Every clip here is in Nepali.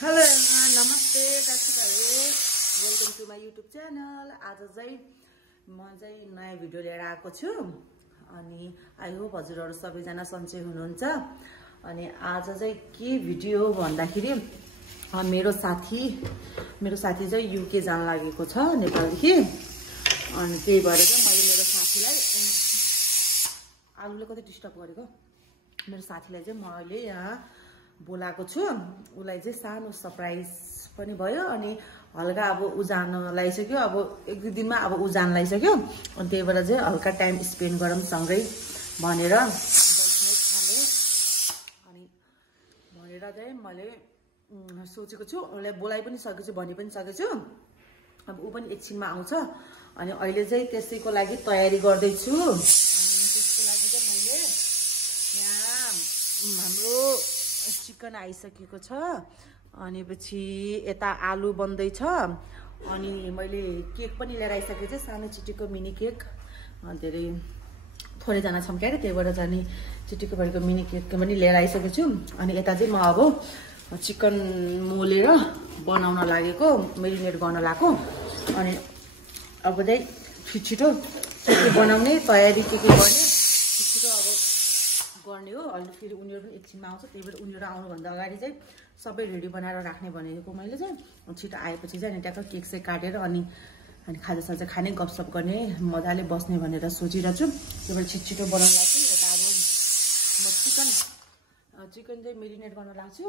हेलो नमस्ते साथीहरु, welcome to my YouTube channel. आज चाहिँ म चाहिँ नयाँ भिडियो लिएर आएको छु अनि आई होप हजुरहरु सबैजना सन्चै हुनुहुन्छ। अनि आज चाहिँ के भिडियो भन्दाखेरि मेरो साथी चाहिँ युके जान लागेको छ नेपालदेखि। अनि त्यही भएर चाहिँ मैले मेरो साथीलाई आलुले कतै डिस्टर्ब गरेको, मेरो साथीलाई चाहिँ मैले यहाँ बोलाएको छु। उलाई चाहिँ सानो सरप्राइज पनि भयो अनि हल्का अब उ जान लागिसक्यो, अब एक दुई दिनमा अब उ जान लागिसक्यो। अनि त्यही भएर चाहिँ हल्का टाइम स्पेन्ड गरौँ सँगै भनेर चाहिँ मैले सोचेको छु। उसलाई बोलाइ पनि सकेको छु, भनि पनि सकेको छु। अब उ पनि एकछिनमा आउँछ अनि अहिले चाहिँ त्यसैको लागि तयारी गर्दैछु। अनि त्यसको लागि चाहिँ मैले यहाँ हाम्रो चिकन आइसकेको छ, अनि पछि यता आलु बन्दैछ, अनि मैले केक पनि लिएर आइसकेको छु, सानो चिटीको मिनी केक। धेरै थोरैजना छौँ क्या, त्यही भएर जाने चिटीको भरिको मिनी केक पनि लिएर आइसकेको छु। अनि यता चाहिँ म अब चिकन मोलेर बनाउन लागेको, मेरिनेट गर्न लागेको। अनि अब चाहिँ छिटो के बनाउने तयारी के गर्ने छिटो अब गर्ने हो। अनि फेरि उनीहरू पनि एकछिनमा आउँछ, त्यही भएर उनीहरू आउनुभन्दा अगाडि चाहिँ सबै रेडी बनाएर राख्ने भनेको मैले चाहिँ। छिटो आएपछि चाहिँ अनि ट्याक्क केक चाहिँ काटेर अनि खाजासाजा खाने, गफसप गर्ने, मजाले बस्ने भनेर सोचिरहेको छु। त्यही भएर छिटो बनाउन लाग्छु। यता अब म चिकन चाहिँ मेरिनेट गर्न लाग्छु।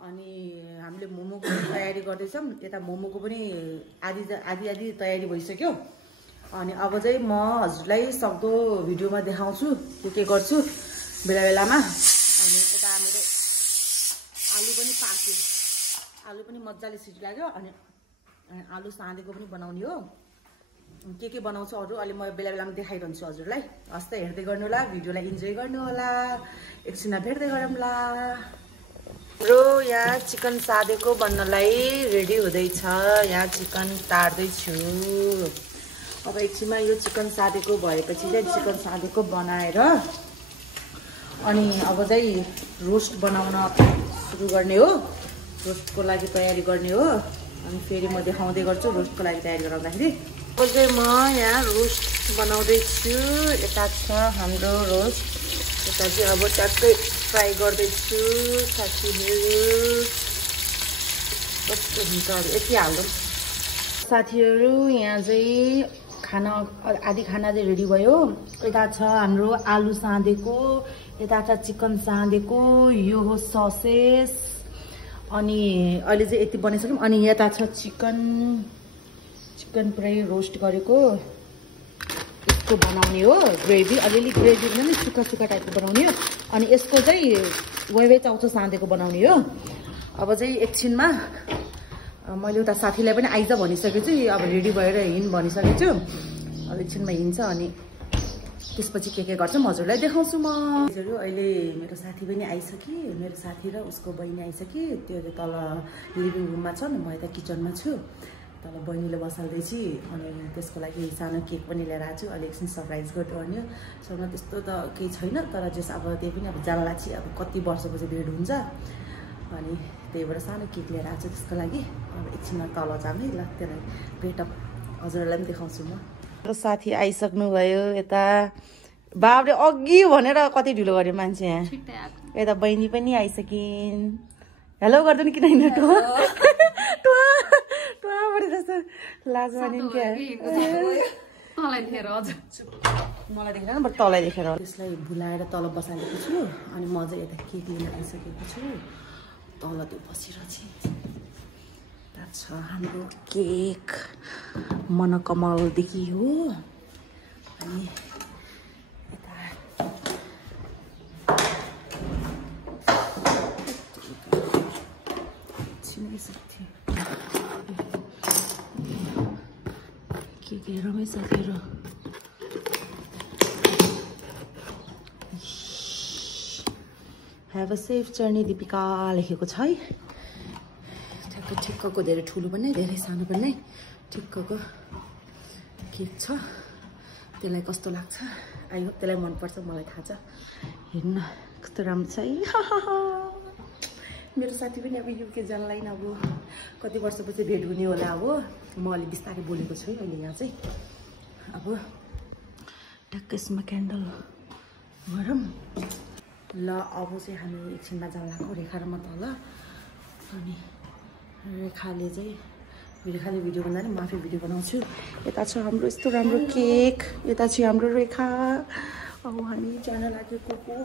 अनि हामीले मोमोको तयारी गर्दैछौँ, यता मोमोको पनि आधी तयारी भइसक्यो। अनि अब चाहिँ म हजुरलाई सक्दो भिडियोमा देखाउँछु के गर्छु बेला बेलामा। अनि यता मेरो आलु पनि पाक्यो, आलु पनि मजाले सिटी लाग्यो। अनि आलु साँधेको पनि बनाउने हो। के बनाउँछु अरू अहिले म बेला बेलामा देखाइरहन्छु हजुरलाई। हस्ते हेर्दै गर्नु होला, भिडियोलाई इन्जोय गर्नु होला। एकछिनमा भेट्दै गरौँला। हाम्रो यहाँ चिकन साँधेको बन्नलाई रेडी हुँदैछ। यहाँ चिकन तार्दैछु। अब एकछिनमा यो चिकन साँधेको भएपछि चाहिँ चिकन साँधेको बनाएर अनि अब चाहिँ रोस्ट बनाउन सुरु गर्ने हो। रोस्टको लागि तयारी गर्ने हो। अनि फेरि म देखाउँदै गर्छु रोस्टको लागि तयारी गराउँदाखेरि। अब चाहिँ म यहाँ रोस्ट बनाउँदैछु। यता छ हाम्रो रोस्ट, यता चाहिँ अब ट्याक्कै फ्राई गर्दैछु। साथीहरू कस्तो हुन्छ यति हाल्नु साथीहरू। यहाँ चाहिँ आधी खाना चाहिँ रेडी भयो। यता छ हाम्रो आलु साँधेको, यता छ चिकन साँधेको, यो हो ससेस। अनि अहिले चाहिँ यति बनाइसक्यौँ। अनि यता छ चिकन पुरै रोस्ट गरेको, यसको बनाउने हो ग्रेभी। अलिअलि ग्रेभी पनि सुक्खा टाइपको बनाउने हो। अनि यसको चाहिँ वेवे चाउचो साँधेको बनाउने हो। अब चाहिँ एकछिनमा मैले उता साथीलाई पनि आइज भनिसकेको छु, अब रेडी भएर हिँड भनिसकेको छु। अब एकछिनमा हिँड्छ अनि त्यसपछि के गर्छ म हजुरलाई देखाउँछु। म हजुर अहिले मेरो साथी पनि आइसक्यो, मेरो साथी र उसको बहिनी आइसक्यो। त्यो तल लिभिङ रुममा छ, म यता किचनमा छु। तल बहिनीले बसाल्दैछु। अनि त्यसको लागि सानो केक पनि लिएर आएको छु। अहिले एकछिन सरप्राइज गर्ने हो। सरमा त्यस्तो त केही छैन, तर जस अब त्यही पनि अब जानला चाहिँ अब कति वर्षपछि भेट हुन्छ। अनि त्यही भएर सानो केक लिएर आएको छु त्यसको लागि। अब एकछिनमा तल जाने ल, त्यसलाई भेटअप हजुरहरूलाई पनि देखाउँछु म। मेरो साथी आइसक्नु भयो यता। बाबले अघि भनेर कति ढिलो गर्यो मान्छे यहाँ। यता बहिनी पनि आइसकिन्। हेलो गर्दैन किन होइन जस्तो लाज मानिन् क्या। मलाई देखेर बट तँलाई देखेर त्यसलाई भुलाएर तल बसालेको छु। अनि म चाहिँ यता केक लिएर आइसकेको छु। तल त्यो बसिरहेको छ हाम्रो केक मनकमलदेखि हो। अनि यता केक हेरौँ साथीहरू। Have a safe journey Deepika लेखेको छ है। ठिक्कको धेरै ठुलो पनि धेरै सानो पनि ठिक्कको केक छ। त्यसलाई कस्तो लाग्छ आई होप त्यसलाई मनपर्छ, मलाई थाहा छ। हेर्न कस्तो राम्रो छ है। मेरो साथी पनि अब युके जानलाई अब कति वर्षपछि भेट हुने होला अब म अलि बिस्तारै बोलेको छु अहिले यहाँ चाहिँ अब टक्क यसमा क्यान्डल गरौँ ल अब चाहिँ हामी एकछिनमा जान्लाको रेखा र म तल अनि रेखाले भिडियो बनाएर म आफै भिडियो बनाउँछु यता छ हाम्रो यस्तो राम्रो केक यता चाहिँ हाम्रो रेखा अब हामी जान लागेको हो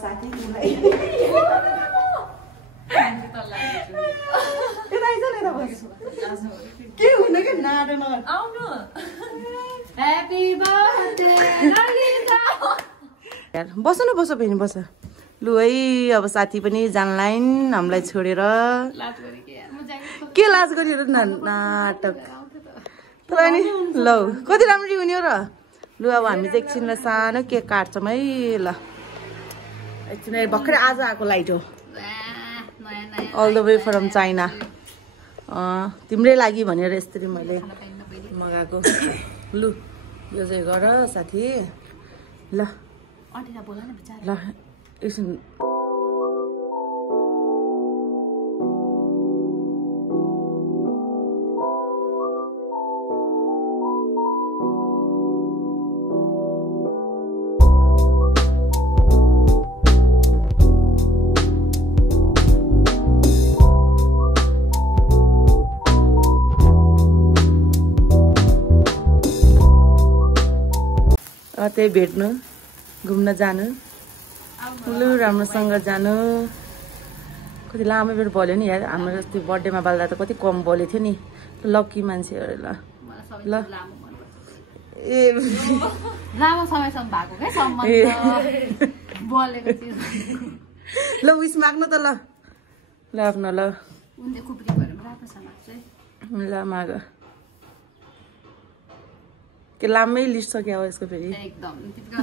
साथी के हुन क्या नाडो आउनु ह्यापी बर्थडे बस न बस बहिनी बस लु है अब साथी पनि जानलाइन हामीलाई छोडेर के लाज गरिहरू नाटक नि लौ कति राम्ररी हुने हो र लु अब हामी चाहिँ एकछिनमा सानो केक काट्छौँ है ल एकछिन भर्खरै आज आएको लाइट हो all the way from China तिम्रै लागि भनेर यसरी मैले मगाएको लु यो चाहिँ गर साथी ल ल एकछिन त्यही भेट्नु घुम्न जानु लु राम्रोसँग जानु कति लामो बेर बोल्यो नि यार हाम्रो जस्तै बर्थडेमा बाल्दा त कति कम बोलेको थियो नि लक्की मान्छेहरू ल ल ए लामो समयसम्म भएको के सम्बन्ध बोलेको थियो ल विश माग्नु त ल ल आफ्नो ल उनले खुपरी भएर राम्रो छ चाहिँ ल माग के लामै लिस्ट छ क्या हो यसको फेरि एकदम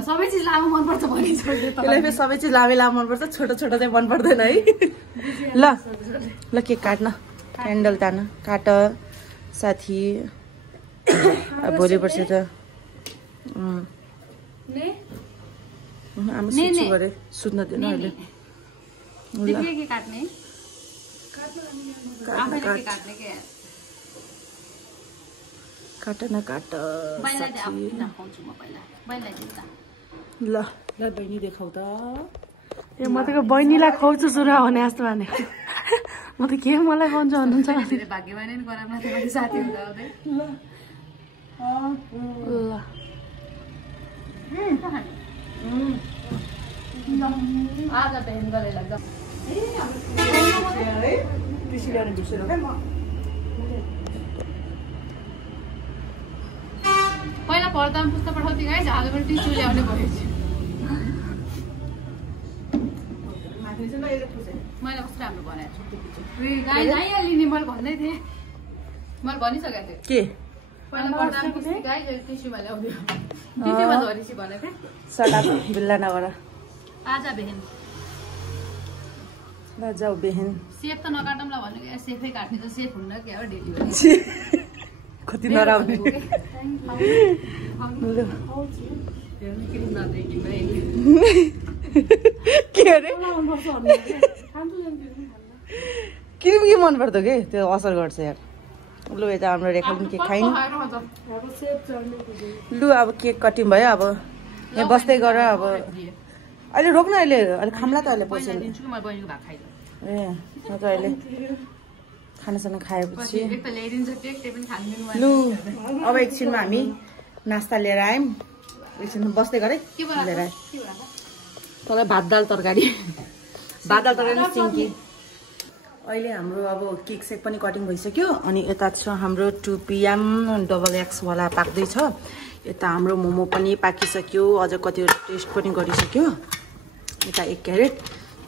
सबै चिज लामो मन पर्छ भनिसक्यो त्यसलाई फेरि सबै चिज लामै लामो मन पर्छ छोटो छोटो चाहिँ मन पर्दैन है ल ल केक काट्न क्यान्डल तार्न काट साथी भोलि पर्सि त आमा सुत्छु गरे सुत्न दिनु अहिले काट न काट ल ल बहिनी देखाउ त ए म त बहिनीलाई खुवाउँछु सुरु भने जस्तो भने म त के मलाई खुवाउँछ भन्नुहुन्छ भाग्यमानी नि गरामा साथी हुन्छ ल ल आज बहन गले लाग्छ ए हाम्रो कृषि ल्याउनु बिर्सेर के म पहिला पढ्दा पुस्तक पठाउँथेँ गाइस आज पनि टिस्यु ल्याउने भयो मैले कस्तो राम्रो बनाएको छु गाइस आइहाल्ने मैले भन्दै थिएँ मैले भनिसकेको थिएँ के पहिला पढ्दा पुस्तक गाइस टिस्युमा ल्याउँदै टिस्युमा झरिसी भनेको थिएँ सडा बिल्ला नगर आज बेहेन ल जाऊ बेहेन सेफ त नकाटौँ ल भनेको सेफै काट्ने त सेफ हुन्न क्या हो डेलिभरी कति नराउने के अरे क्रिम के मन पर्छ कि त्यो असर गर्छ यार लु यता हाम्रो रेखा पनि केक खाइन् लु अब केक कटिङ भयो अब यहाँ बस्दै गर अब अहिले रोक्न अहिले अलिक खाम्ला त अहिले पैसा ए म त अहिले खानासाना खाएपछि लु अब एकछिनमा हामी नास्ता लिएर आयौँ एकछिनमा बस्दै गरेँ लिएर आएँ तँलाई भात दाल तरकारी सिन्की अहिले हाम्रो अब केक सेक पनि कटिङ भइसक्यो अनि यता छ हाम्रो 2 PM XX वाला पाक्दैछ यता हाम्रो मोमो पनि पाकिसक्यो अझ कतिवटा टेस्ट पनि गरिसक्यो यता 1 क्यारेट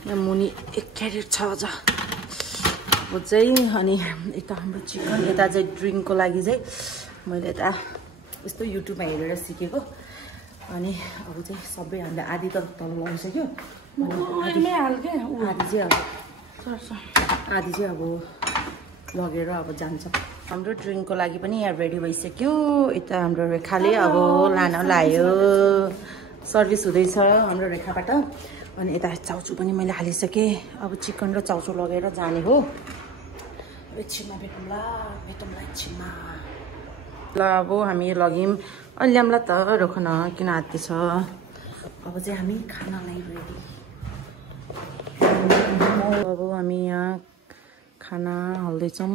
यहाँ मुनि 1 क्यारेट छ अझ अब चाहिँ अनि यता हाम्रो चिकन यता चाहिँ ड्रिङ्कको लागि चाहिँ मैले यता यस्तो युट्युबमा हेरेर सिकेको अनि अब चाहिँ सबै हामीले आधी त तल लगाइसक्यो आधी चाहिँ अब लगेर अब जान्छ हाम्रो ड्रिङ्कको लागि पनि यहाँ रेडी भइसक्यो यता हाम्रो रेखाले अब लान लायो सर्भिस हुँदैछ हाम्रो रेखाबाट अनि यता चाउचु पनि मैले हालिसकेँ अब चिकन र चाउचु लगेर जाने हो एकछिनमा भेटौँला एकछिनमा ल अब हामी लग्यौँ अलि ल्याउँला त रोख न किन हात्ती छ अब चाहिँ हामी खानालाई रेडी अब हामी यहाँ खाना हाल्दैछौँ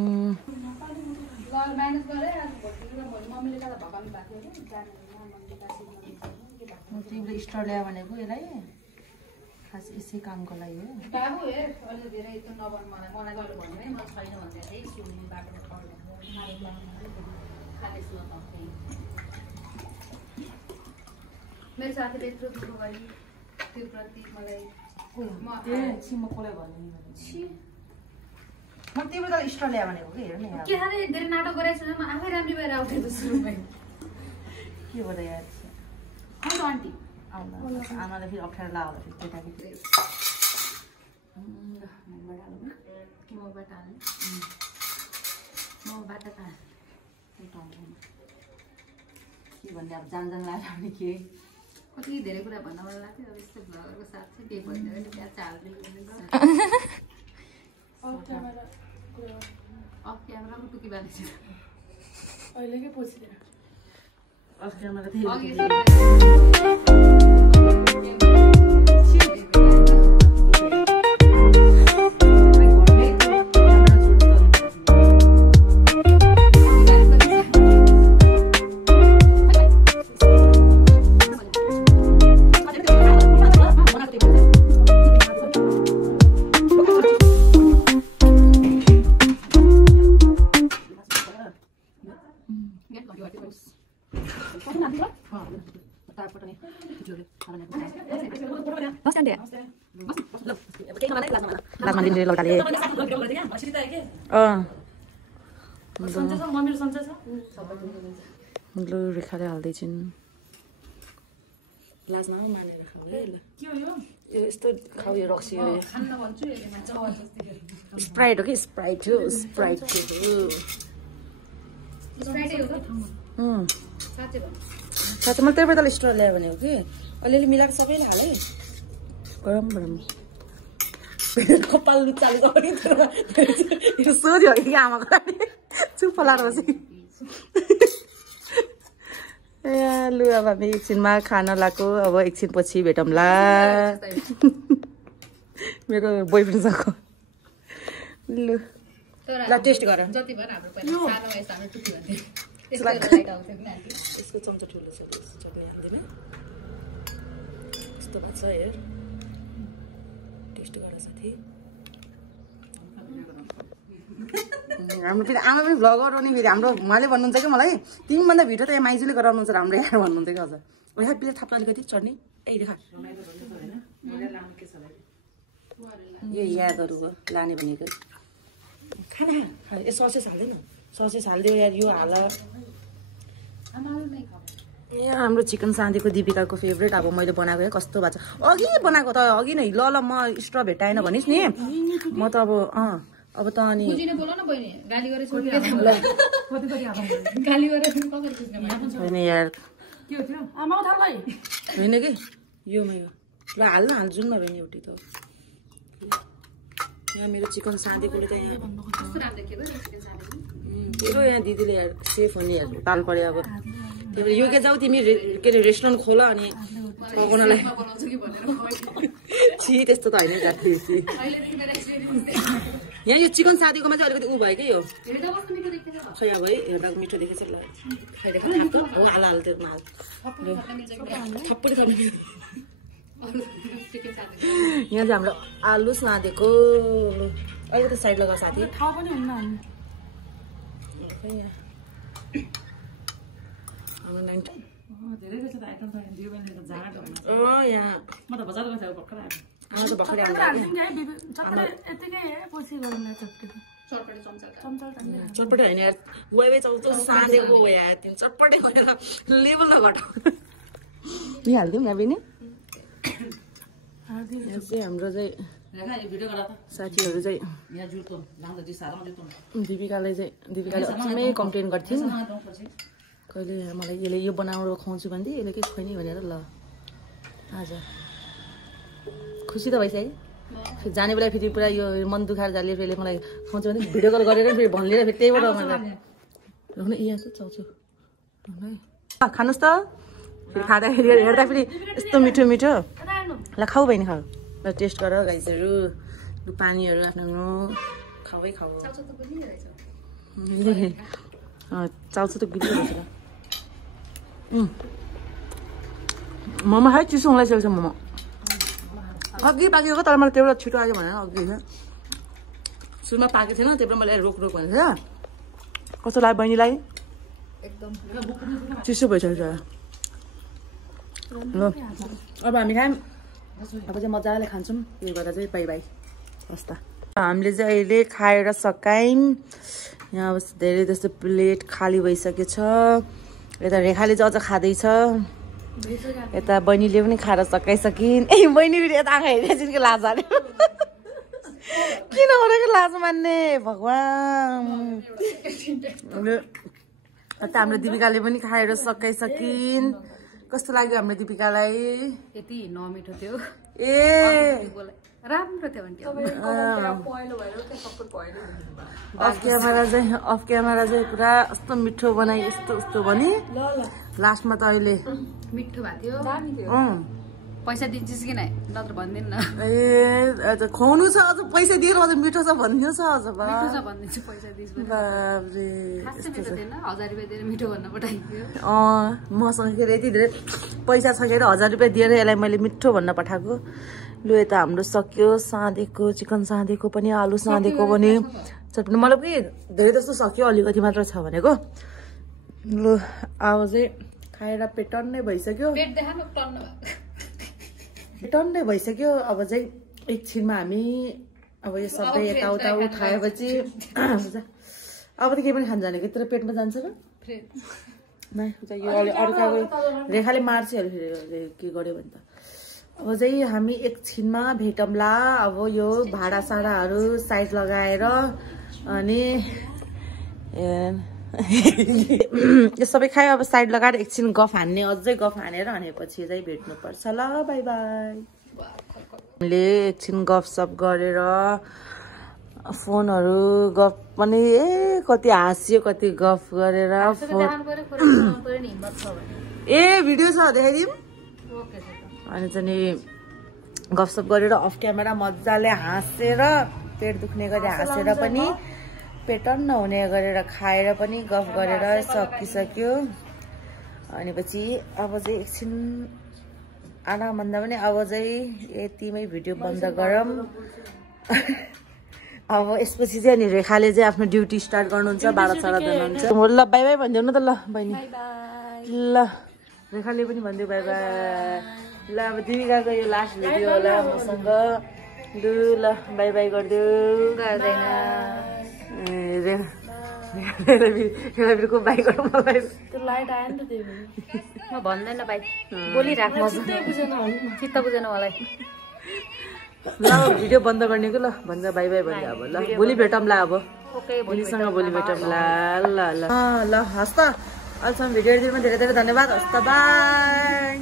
तिमीले स्टोर ल्यायो भनेको यसलाई खास यसै कामको लागि हो बाबु हेर अलि धेरै त नबन मलाई गर्नु भन्नु है म छैन भन्दै है सुनि बाटोमा खाने सुन पाउँथे मेरो साथीले यत्रो दुःख गरी त्यो प्रति मलाई म कसलाई भन्नु म तिम्रो त स्टोर ल्यायो भनेको कि हेर्नु के खाने धेरै नाटक गरेछ म आफै राम्रो भएर आउँथे त सुरुमै के भयो यार आन्टी आमाले फेरि अप्ठ्यारो लाग्यो फेरि केटाकेटी मबाट हाल्ने मबाट के भन्ने अब जान लाग्यो भने के कति धेरै कुरा भन्न मन लाग्थ्यो अब यस्तो भ्लगरको साथ चाहिँ केही भइदियो भने त्यहाँ अफ क्यामेरामा टुकी बाँधेछ अहिले के पोसिदिएर अफ क्यामेरा लु रेखाले हाल्दैछन् लाजमा मानेर खाऊ ल यस्तो खाऊ यो रक्सी स्प्राइट हो कि स्प्राइट हो साँच्चै मैले त्यही बेला स्टोर ल्यायो भने हो कि अलिअलि मिलाएर सबैले हालेँ गरम कपाल चालु गर्यो सोध्यो कि आमाको चुप लाएर बसी ए लु अब हामी एकछिनमा खाना लगाएको अब एकछिन पछि भेटौँला मेरो बोयफ्रेन्डसँग लु ल टेस्ट गर जति भएर हाम्रो पहिला सानो वयस हाम्रो टुकी भन्थे यसको चम्चा ठुलो छ यस्तो भएको छ हेर टेस्ट गर साथी हाम्रो फेरि आमा पनि भ्लगर हो नि फेरि हाम्रो उहाँले भन्नुहुन्छ कि मलाई तिमीभन्दा भिडियो त यहाँ माइजूले गराउनुहुन्छ राम्रो यार भन्नुहुन्छ कि अझ ओइ प्लेट थाप्नु अलिकति चट्नी ए रेखा यो यादहरू हो लाने भनेको खाना ए ससेस हाल्दैन ससेस हालिदियो यार यो हाल ए हाम्रो चिकन साँधेको दिपिकाको फेभरेट अब मैले बनाएको है कस्तो भएको छ अघि बनाएको त अघि नै ल म स्ट्र भेटाएन भनिस् नि म त अब त अनि होइन यार होइन कि यो ल हाल्छु न बहिनी एउटी त यहाँ मेरो चिकन साँधेकोले त यहाँ पुरो यहाँ दिदीले यार सेफ हुने यार ताल पऱ्यो अब त्यही भएर यो के जाऊ तिमी के अरे रेस्टुरेन्ट खोल अनि पकाउनलाई छि त्यस्तो त होइन यहाँ यो चिकन साँधेकोमा चाहिँ अलिकति ऊ भयो कि यो खै अब है हेर्दा मिठो देखेछ ल हो हाल त्यो हाल थप्पडी थप्ने यहाँ चाहिँ हाम्रो आलु साँधेको अलिकति साइड लगा साथी हाम्रो यहाँ म त बजार गएको थिएँ भर्खर आएको आज भर्खरै चटपटे होइन यार वेबे चल्छ साँधेको वे यार तिमी चटपटे गरेर लेभल घटाउ यहाँ हालिदिउँ यहाँ पनि यहाँ चाहिँ हाम्रो चाहिँ साथीहरू चाहिँ दिपिकाले अचम्मै कम्प्लेन गर्थ्यो कहिले मलाई यसले यो बनाएर खुवाउँछु भन्थे यसले के खुवाउने भनेर ल आज खुसी त भइसक्यो है जाने बेला फेरि पुरा यो मन दुखाएर जाले फेरि मलाई खुवाउँछु भने भिडियो कल गरेर फेरि भनिदिएर फेरि त्यहीबाट मलाई यहाँ चाहिँ चाउँछु खानुहोस् त फेरि खाँदाखेरि हेर्दा फेरि यस्तो मिठो मिठो ल खाऊ बहिनी खाऊ ल टेस्ट गर गाइजहरू पानीहरू आफ्नो खाऊ खाऊ चाउछु त गुलिरहेछ मोमो है चिसो हुँदै छ मोमो अघि पाकेको तर मलाई त्यो छिटो आयो भनेर अघि सुरुमा पाकेको थिएन त्यो पनि मैले रोक भनेको थियो कस्तो लाग्यो बहिनीलाई एकदम चिसो भइसक्यो ल अब हामी खायौँ अब चाहिँ मजाले खान्छौँ यो गर्दा चाहिँ बाई बाई हस् त हामीले चाहिँ अहिले खाएर सकायौँ यहाँ अब धेरै जस्तो प्लेट खाली भइसकेको छ यता रेखाले चाहिँ अझ खाँदैछ यता बहिनीले पनि खाएर सकाइसकिन् ए बहिनी फेरि यता आँखा हेरिरहेको कि लाज हाल्यो किन ओरेको लाज मान्ने भगवान् यता हाम्रो दिपिकाले पनि खाएर सकाइसकिन् कस्तो लाग्यो हाम्रो दिपिकालाई यति नमिठो थियो ए राम्रो थियो अफ क्यामेरा चाहिँ पुरा यस्तो मिठो बनाइ यस्तो उस्तो भने लास्टमा त अहिले मिठो भएको थियो पैसा दिन्छस् कि नै नत्र भन्दिन न ए अझ खुवाउनु छ अझ पैसा दिएर अझ मिठो छ भनिदिनु छ अझ भनिदिन्छु पैसा दिस बाबरे 1000 रुपियाँ दिएर मिठो भन्न पठाइदियो मसँग के यति धेरै पैसा छ के 1000 रुपियाँ दिएर यसलाई मैले मिठो भन्न पठाएको लु यता हाम्रो सक्यो साँधेको चिकन साँधेको पनि आलु साँधेको पनि चटनी मतलब कि धेरै जस्तो सक्यो अलिकति मात्र छ भनेको लु अब चाहिँ खाएर पेटन्नै भइसक्यो टन्नै भइसक्यो अब चाहिँ एकछिनमा हामी अब यो सबै यताउता खाएपछि अब त केही पनि खान जाने कि तर पेटमा जान्छ र यो अर्काको रेखाले मार्छ के गर्यो भने त अब चाहिँ हामी एकछिनमा भेटौँला अब यो भाडा साडाहरू साइड लगाएर अनि यो सबै खायो अब साइड लगाएर एकछिन गफ हान्ने अझै गफ हानेर भनेपछि चाहिँ भेट्नुपर्छ ल बाई बाई हामीले एकछिन गफसफ गरेर फोनहरू गफ पनि कति हाँस्यो कति गफ गरेर ए भिडियो छ देखाइदिउँ अनि चाहिँ नि गफसफ गरेर अफ क्यामेरा मजाले हाँसेर पेट दुख्ने गरी हाँसेर पनि पेटन नहुने गरेर खाएर पनि गफ गरेर सकिसक्यो अनि पछि अब चाहिँ एकछिन आधा भन्दा पनि अब चाहिँ यतिमै भिडियो बन्द गरौँ अब यसपछि चाहिँ अनि रेखाले चाहिँ आफ्नो ड्युटी स्टार्ट गर्नुहुन्छ 12 साढे हुनुहुन्छ ल बाई बाई भनिदिउ न त ल बहिनी ल रेखाले पनि भनिदिउ बाई बाई ल अब दिपिकाको यो लास्ट भिडियो होला मसँग लु ल बाई बाई गरिदिउ गर्दैन बाई गरौँ मलाई त्यो लाइट आयो नि त त्यही म भन्दैन बाई बोलिराख म चित्त बुझेन मलाई ल भिडियो बन्द गर्नेको ल भन्छ बाई बाई भन्दा अब ल भोलि भेटौँला अब भोलिसँग भोलि भेटौँला ल ल ल हस् त अहिलेसम्म भिडियो हेरिदिनुमा धेरै धेरै धन्यवाद हस् त बाई